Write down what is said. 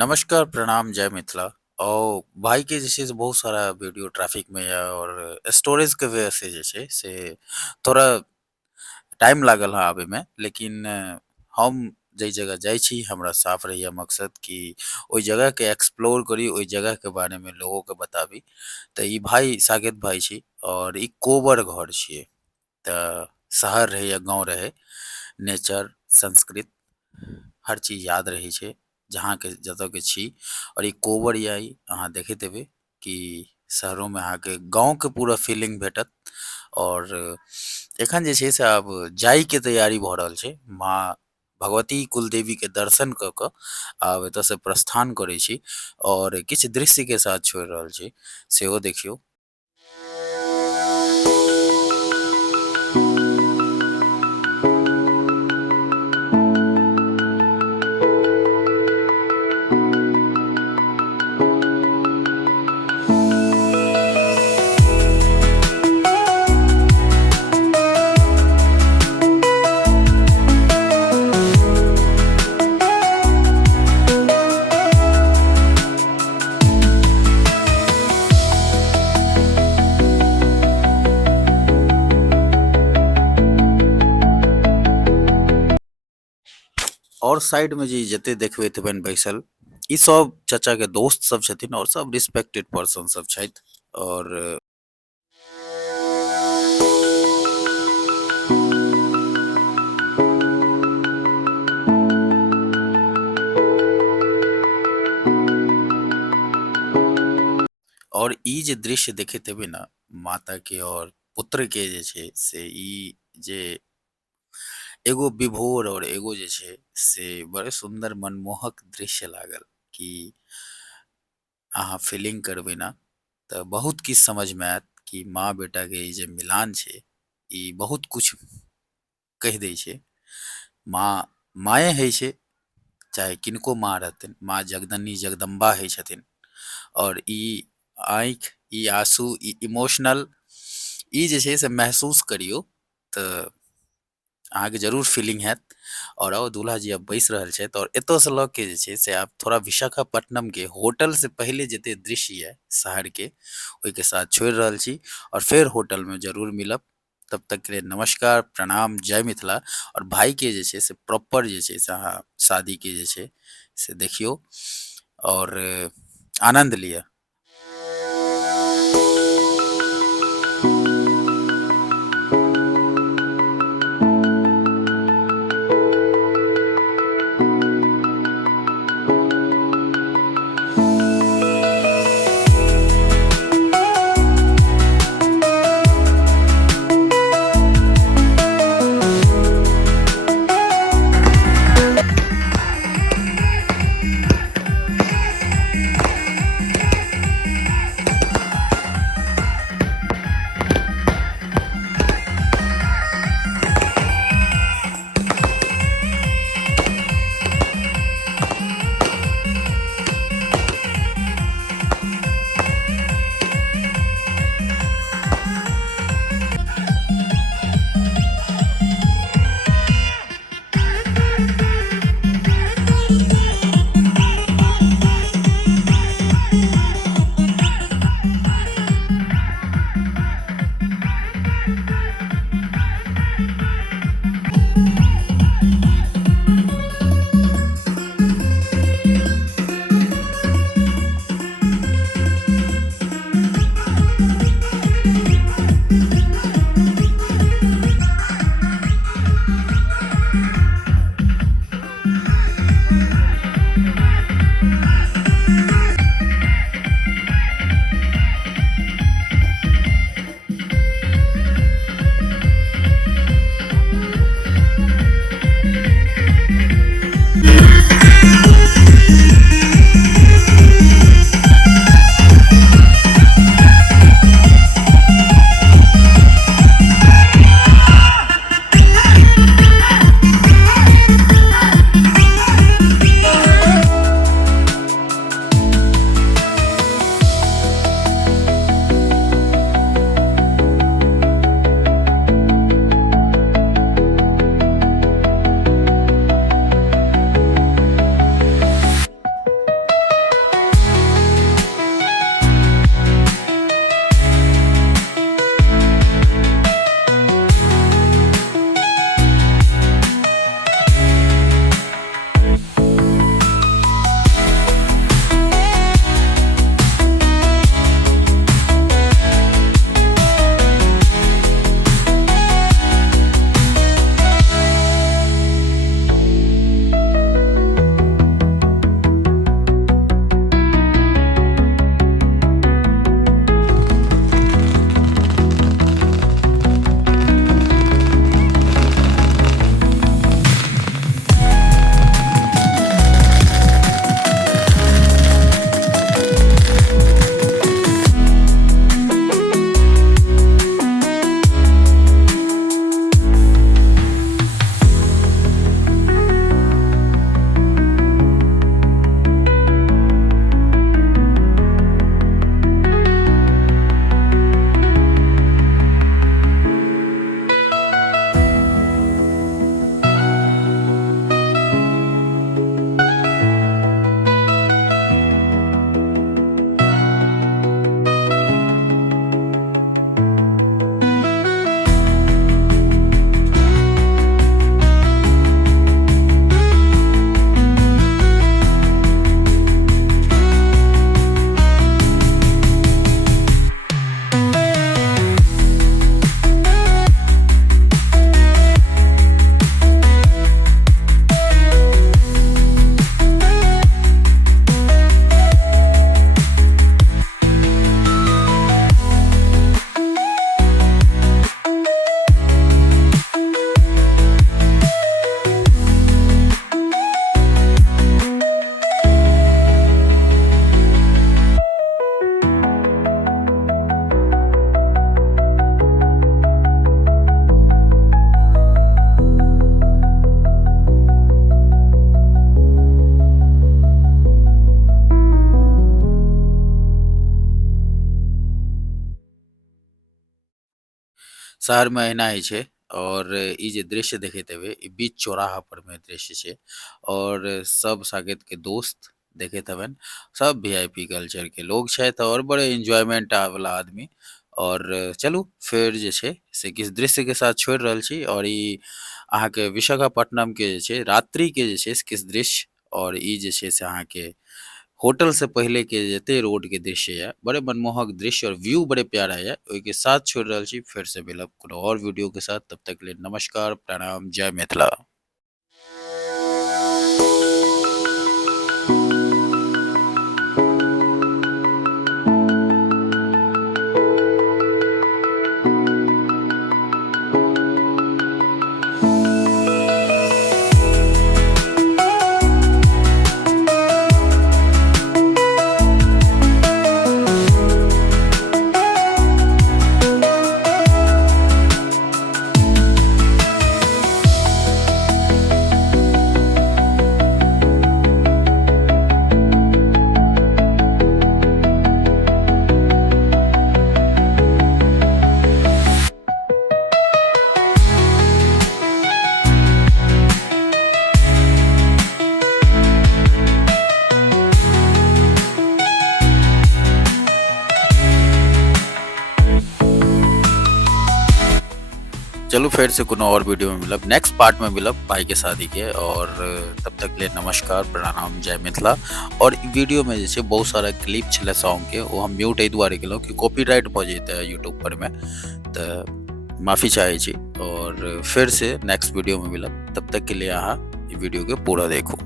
नमस्कार, प्रणाम, जय मिथिला। और भाई के जे छै से बहुत सारा वीडियो ट्रैफिक में यए और स्टोरेज के वजह से जे छै से थोड़ा टाइम लागल है आबे में, लेकिन हम जई जगह जाई छी हमरा साफ रहैया मकसद कि ओई जगह के एक्सप्लोर करी, ओई जगह के बारे में लोगों के बताबी। त ई भाई साकेत भाई छी और ई कोबर घर छियै। त शहर रहे या गाँव रहे, नेचर, संस्कृत हर चीज याद रहै छै जहाँ के जतऽ के छी। और ई कोबर या ई अहाँ देखैत हेबै कि शहरों में अहाँके गाँव के पूरा फीलिंग भेटत। और एखन जे छै से आब जाय के तैयारी भऽ रहल छै। माँ भगवती कुलदेवी के दर्शन कऽ कऽ आब एतऽ से प्रस्थान करै छी और किछु दृश्य के साथ छोड़ि रहल छी, सेहो देखियौ। और साइड में जे जते देखबे हेबनि बैसल, ई सब चाचा के दोस्त सब छथिन और सब रिस्पेक्टेड पर्सन सब छथि। और ई जे दृश्य देखैत हेबै ना, माता के और पुत्र के जे छै से ई जे एगो विभोर और एगो जे छै से बड़े सुंदर मनमोहक दृश्य लागल कि अहाँ फीलिंग करबै ना तऽ बहुत किछु समझ में आयत कि माँ बेटा के ई जे मिलान छै, ई बहुत कुछ कहि दै छै। माँ माये होइ छै, चाहे किनको माँ रहथिन, माँ जगदन्नी जगदम्बा होइ छथिन। और ई आँखि, ई आँसू, ई इमोशनल, ई जे छै से महसूस करियौ तऽ अहाँके जरूर फीलिंग हैत। और आउ दूल्हा जी अब बैस रहल छथि और एतऽ से लऽ के जे छै से आब थोड़ा विशाखापट्टनम के होटल से पहले जते दृश्य ये शहर के, ओहि के साथ छोड़ि रहल छी और फिर होटल में जरूर मिलब। तब तक के लिए नमस्कार, प्रणाम, जय मिथिला। और भाई के जे छै से प्रॉपर जे छै से अहाँ शादी के जे छै से देखियौ और आनंद लिअ। शहर में एहिना होइ छै और ई जे दृश्य देखैत हेबै ई बीच चौराहा पर में दृश्य छै और सब सागत के दोस्त देखैत हेबनि, सब वीआईपी कल्चर के लोग छथि और बड़े एन्जॉयमेंट वाला आदमी। और चलू फेर जे छै से किछु दृश्य के साथ छोड़ि रहल छी और ई अहाँके विशाखापट्टनम के जे छै रात्रि के जे छै से किछु दृश्य और ई जे छै से अहाँके होटल से पहले के जते रोड के दृश्य है, बड़े मनमोहक दृश्य और व्यू बड़े प्यारा है, ओहि के साथ छोड़ रहल छी। फिर से मिलब कोनो और वीडियो के साथ, तब तक के लिए नमस्कार, प्रणाम, जय मिथिला। चलो फिर से कोनो और वीडियो में मिलब, नेक्स्ट पार्ट में मिलब भाई के शादी के। और तब तक के लिए नमस्कार, प्रणाम, जय मिथिला। और ई वीडियो में जे छै बहुत सारा क्लिप छले सॉन्ग के, वो हम म्यूट एहि दुआरे केलहुँ कि कॉपीराइट भऽ जेतै यूट्यूब पर में, तऽ माफी चाहै छी। और फिर से नेक्स्ट वीडियो में मिलब, तब तक के लिए अहाँ ई वीडियो के पूरा देखू।